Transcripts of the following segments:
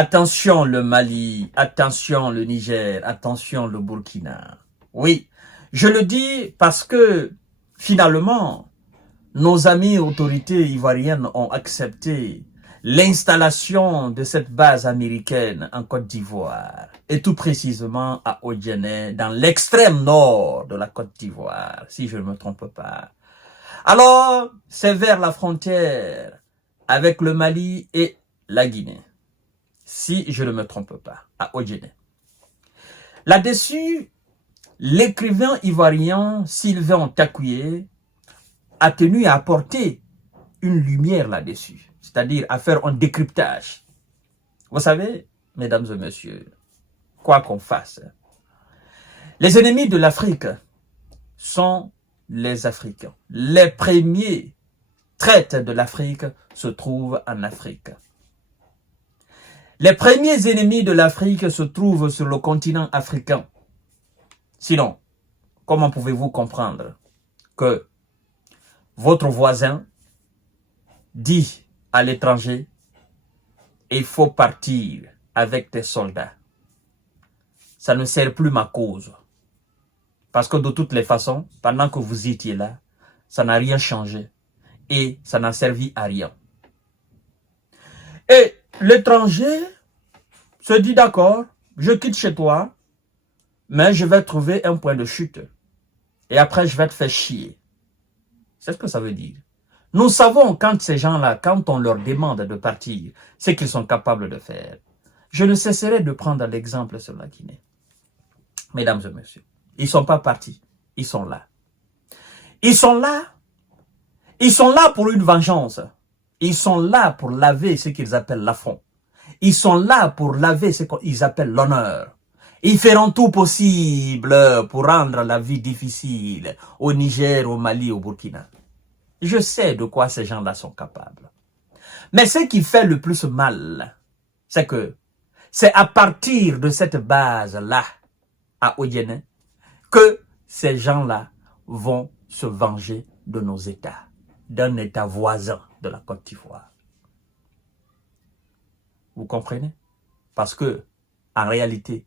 Attention le Mali, attention le Niger, attention le Burkina. Oui, je le dis parce que finalement, nos amis autorités ivoiriennes ont accepté l'installation de cette base américaine en Côte d'Ivoire et tout précisément à Odjené, dans l'extrême nord de la Côte d'Ivoire, si je ne me trompe pas. Alors, c'est vers la frontière avec le Mali et la Guinée, si je ne me trompe pas, à Odjené. Là-dessus, l'écrivain ivoirien Sylvain Takuye a tenu à apporter une lumière là-dessus, c'est-à-dire à faire un décryptage. Vous savez, mesdames et messieurs, quoi qu'on fasse, les ennemis de l'Afrique sont les Africains. Les premiers traites de l'Afrique se trouvent en Afrique. Les premiers ennemis de l'Afrique se trouvent sur le continent africain. Sinon, comment pouvez-vous comprendre que votre voisin dit à l'étranger, il faut partir avec tes soldats. Ça ne sert plus ma cause. Parce que de toutes les façons, pendant que vous étiez là, ça n'a rien changé. Et ça n'a servi à rien. Et l'étranger se dit d'accord, je quitte chez toi, mais je vais trouver un point de chute. Et après, je vais te faire chier. C'est ce que ça veut dire. Nous savons quand ces gens-là, quand on leur demande de partir, ce qu'ils sont capables de faire. Je ne cesserai de prendre l'exemple sur la Guinée. Mesdames et messieurs, ils ne sont pas partis, ils sont là. Ils sont là pour une vengeance. Ils sont là pour laver ce qu'ils appellent l'affront. Ils sont là pour laver ce qu'ils appellent l'honneur. Ils feront tout possible pour rendre la vie difficile au Niger, au Mali, au Burkina. Je sais de quoi ces gens-là sont capables. Mais ce qui fait le plus mal, c'est que c'est à partir de cette base-là, à Odjené, que ces gens-là vont se venger de nos États, d'un État voisin de la Côte d'Ivoire. Vous comprenez? Parce que, en réalité,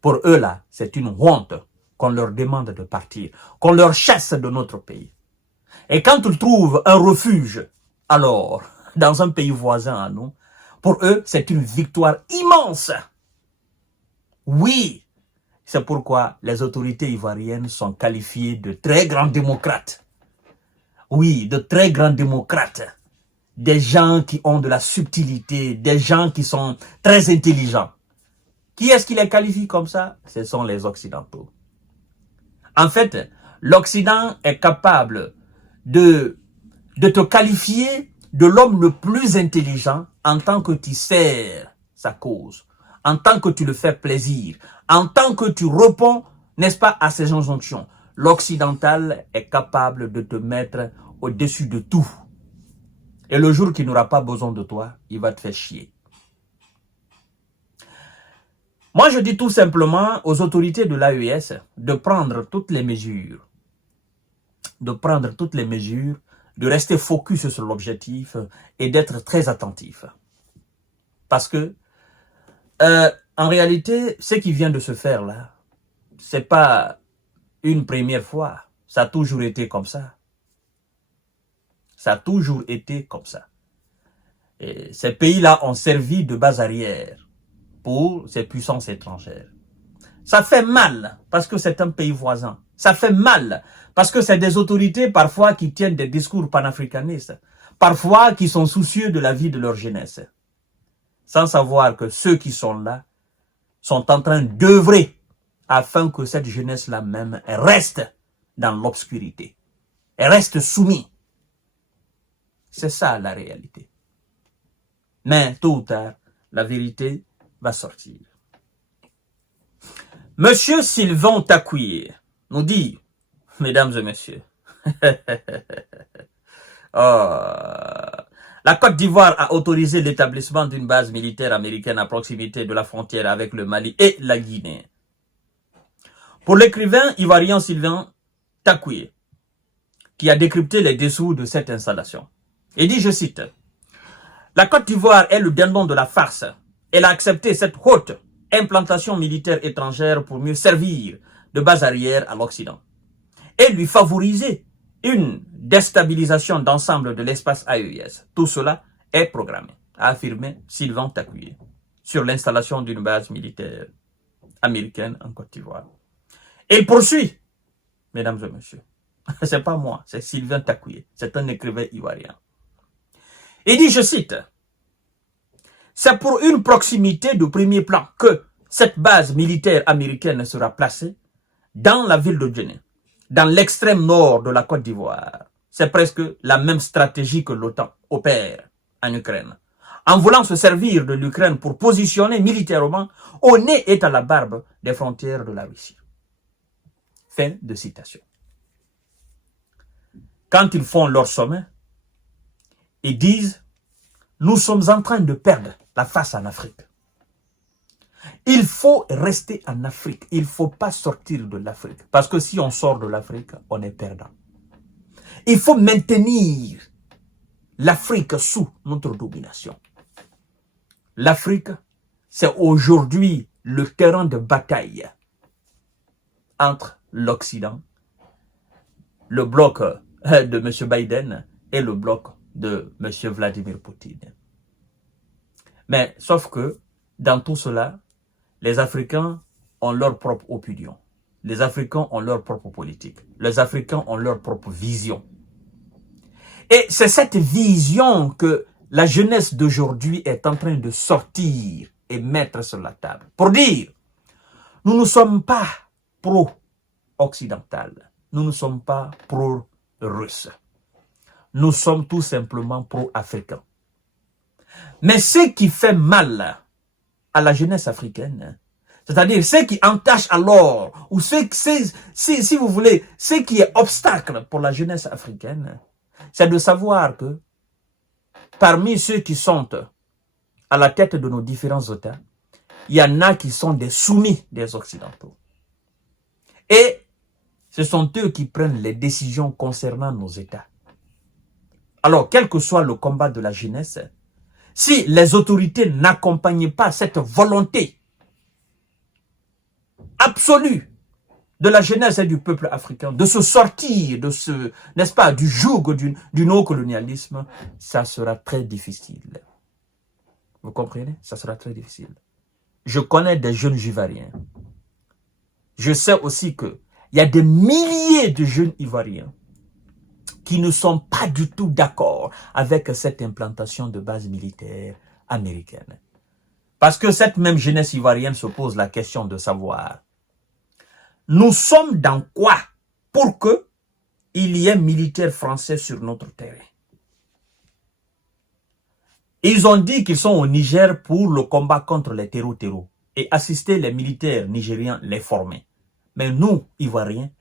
pour eux là, c'est une honte qu'on leur demande de partir, qu'on leur chasse de notre pays. Et quand ils trouvent un refuge, alors, dans un pays voisin à nous, pour eux, c'est une victoire immense. Oui, c'est pourquoi les autorités ivoiriennes sont qualifiées de très grands démocrates. Oui, de très grands démocrates. Des gens qui ont de la subtilité, des gens qui sont très intelligents. Qui est-ce qui les qualifie comme ça? Ce sont les Occidentaux. En fait, l'Occident est capable de te qualifier de l'homme le plus intelligent en tant que tu sers sa cause, en tant que tu le fais plaisir, en tant que tu réponds, n'est-ce pas, à ses injonctions. L'occidental est capable de te mettre au-dessus de tout. Et le jour qu'il n'aura pas besoin de toi, il va te faire chier. Moi, je dis tout simplement aux autorités de l'AES de prendre toutes les mesures, de rester focus sur l'objectif et d'être très attentif. Parce que, en réalité, ce qui vient de se faire là, c'est pas une première fois. Ça a toujours été comme ça. Ça a toujours été comme ça. Et ces pays-là ont servi de base arrière pour ces puissances étrangères. Ça fait mal parce que c'est un pays voisin. Ça fait mal parce que c'est des autorités parfois qui tiennent des discours panafricanistes, parfois qui sont soucieux de la vie de leur jeunesse, sans savoir que ceux qui sont là sont en train d'œuvrer afin que cette jeunesse-là même reste dans l'obscurité, reste soumise. C'est ça la réalité. Mais tôt ou tard, la vérité va sortir. Monsieur Sylvain Takuye nous dit, mesdames et messieurs, la Côte d'Ivoire a autorisé l'établissement d'une base militaire américaine à proximité de la frontière avec le Mali et la Guinée. Pour l'écrivain ivoirien Sylvain Takuye, qui a décrypté les dessous de cette installation, il dit, je cite, « La Côte d'Ivoire est le dindon de la farce Elle a accepté cette haute implantation militaire étrangère pour mieux servir de base arrière à l'Occident et lui favoriser une déstabilisation d'ensemble de l'espace AES. Tout cela est programmé, a affirmé Sylvain Takuye sur l'installation d'une base militaire américaine en Côte d'Ivoire. Et il poursuit, mesdames et messieurs, c'est pas moi, c'est Sylvain Takuye, c'est un écrivain ivoirien. Il dit, je cite, « C'est pour une proximité de premier plan que cette base militaire américaine sera placée dans la ville de Djenné, dans l'extrême nord de la Côte d'Ivoire. C'est presque la même stratégie que l'OTAN opère en Ukraine, en voulant se servir de l'Ukraine pour positionner militairement au nez et à la barbe des frontières de la Russie. » Fin de citation. Quand ils font leur sommet, ils disent « Nous sommes en train de perdre la face en Afrique. Il faut rester en Afrique. Il ne faut pas sortir de l'Afrique. Parce que si on sort de l'Afrique, on est perdant. Il faut maintenir l'Afrique sous notre domination. L'Afrique, c'est aujourd'hui le terrain de bataille entre l'Occident, le bloc de M. Biden et le bloc de M. Vladimir Poutine. Mais sauf que dans tout cela, les Africains ont leur propre opinion. Les Africains ont leur propre politique. Les Africains ont leur propre vision. Et c'est cette vision que la jeunesse d'aujourd'hui est en train de sortir et mettre sur la table. Pour dire, nous ne sommes pas pro-occidental. Nous ne sommes pas pro-russes. Nous sommes tout simplement pro-africains. Mais ce qui fait mal à la jeunesse africaine, c'est-à-dire ce qui entache alors, ou si vous voulez, ce qui est obstacle pour la jeunesse africaine, c'est de savoir que parmi ceux qui sont à la tête de nos différents États, il y en a qui sont des soumis des Occidentaux. Et ce sont eux qui prennent les décisions concernant nos États. Alors, quel que soit le combat de la jeunesse, si les autorités n'accompagnent pas cette volonté absolue de la jeunesse et du peuple africain, de se sortir de ce, n'est-ce pas, du joug du néocolonialisme, ça sera très difficile. Vous comprenez? Ça sera très difficile. Je connais des jeunes Ivoiriens. Je sais aussi qu'il y a des milliers de jeunes Ivoiriens qui ne sont pas du tout d'accord avec cette implantation de base militaire américaine. Parce que cette même jeunesse ivoirienne se pose la question de savoir, nous sommes dans quoi pour que il y ait militaires français sur notre terrain? Ils ont dit qu'ils sont au Niger pour le combat contre les terreaux et assister les militaires nigériens les former. Mais nous, Ivoiriens,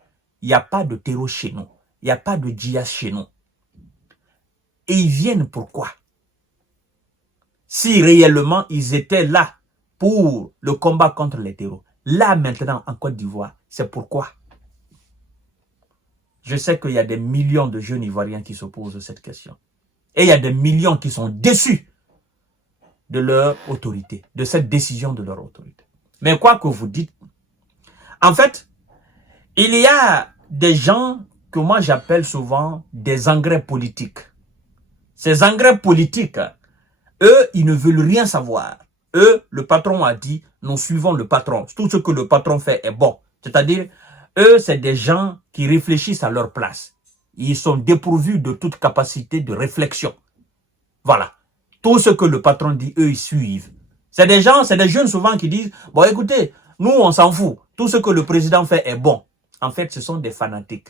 il n'y a pas de terreau chez nous. Il n'y a pas de djihad chez nous. Et ils viennent pourquoi? Si réellement ils étaient là pour le combat contre les terreaux, là maintenant en Côte d'Ivoire, c'est pourquoi? Je sais qu'il y a des millions de jeunes Ivoiriens qui se posent cette question. Et il y a des millions qui sont déçus de leur autorité, de cette décision de leur autorité. Mais quoi que vous dites, en fait, il y a des gens que moi j'appelle souvent des engrais politiques. Ces engrais politiques, eux, ils ne veulent rien savoir. Eux, le patron a dit, nous suivons le patron. Tout ce que le patron fait est bon. C'est-à-dire, eux, c'est des gens qui réfléchissent à leur place. Ils sont dépourvus de toute capacité de réflexion. Voilà. Tout ce que le patron dit, eux, ils suivent. C'est des gens, c'est des jeunes souvent qui disent, bon, écoutez, nous, on s'en fout. Tout ce que le président fait est bon. En fait, ce sont des fanatiques.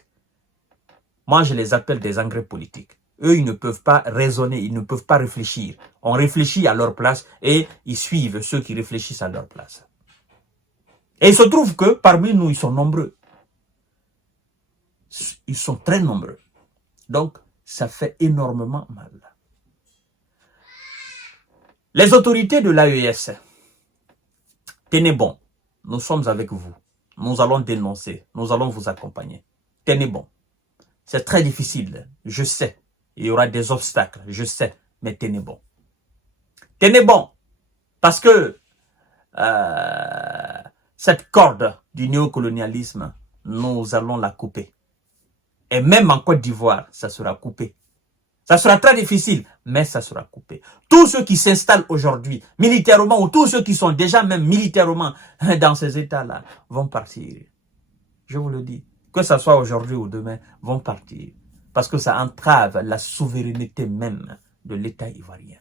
Moi, je les appelle des engrais politiques. Eux, ils ne peuvent pas raisonner, ils ne peuvent pas réfléchir. On réfléchit à leur place et ils suivent ceux qui réfléchissent à leur place. Et il se trouve que parmi nous, ils sont nombreux. Ils sont très nombreux. Donc, ça fait énormément mal. Les autorités de l'AES, tenez bon, nous sommes avec vous. Nous allons dénoncer, nous allons vous accompagner. Tenez bon. C'est très difficile, je sais. Il y aura des obstacles, je sais, mais tenez bon. Tenez bon, Parce que cette corde du néocolonialisme, nous allons la couper. Et même en Côte d'Ivoire, ça sera coupé. Ça sera très difficile, mais ça sera coupé. Tous ceux qui s'installent aujourd'hui, militairement, ou tous ceux qui sont déjà même militairement dans ces états-là, vont partir. Je vous le dis. Que ce soit aujourd'hui ou demain, vont partir. Parce que ça entrave la souveraineté même de l'État ivoirien.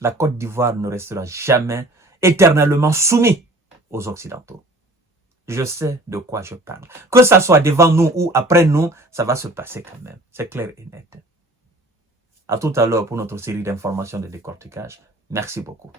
La Côte d'Ivoire ne restera jamais éternellement soumise aux Occidentaux. Je sais de quoi je parle. Que ça soit devant nous ou après nous, ça va se passer quand même. C'est clair et net. À tout à l'heure pour notre série d'informations de décortiquage. Merci beaucoup.